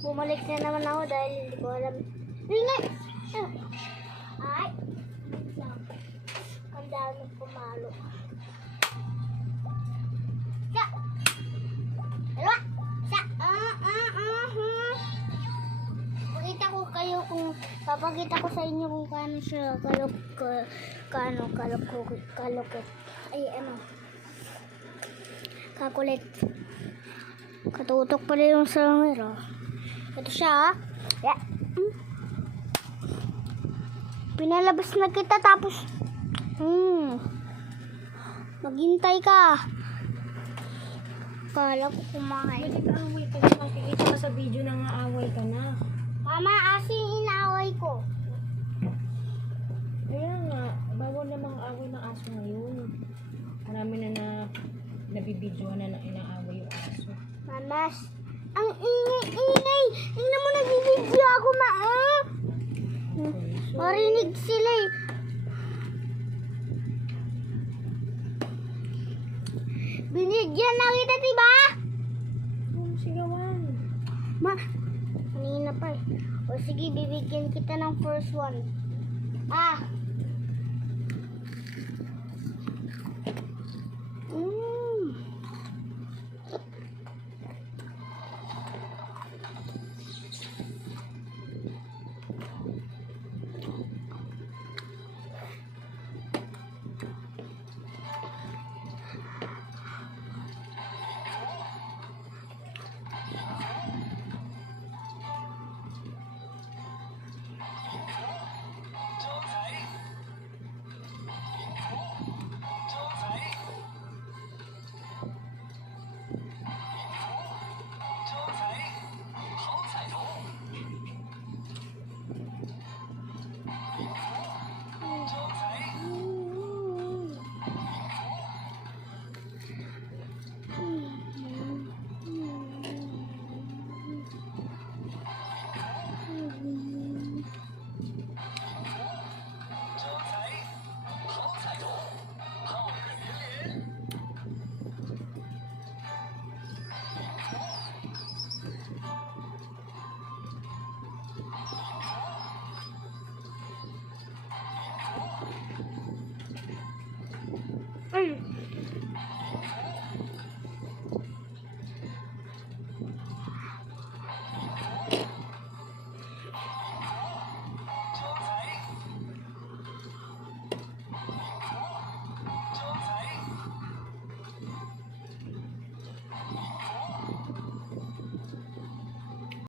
Bumalik na naman ako dahil hindi ko alam. Ringay! Ay! Ang dami pumalo. Sa! Dalawa! Sa! Papakita ko sa inyo kung paano siya kalukit. Ay, kakulit. Katutok pala yung salangero. Ito siya, yeah. Pinalabas na kita tapos maghintay ka. Kala ko kumain. Nag-aaway ka na. Makikita ka sa video na nga-away ka na. Mama, asin inaaway ko. Kaya nga, bawal na mga away ng aso ngayon. Marami na nabibidyohan na inaaway yung aso. Mamas, ang ingay. Tingnan mo, nagbibidyo ako, marinig sila eh. Binigyan na kita, diba? Sigawan. Kanina pa eh. O sige, bibigyan kita ng first one.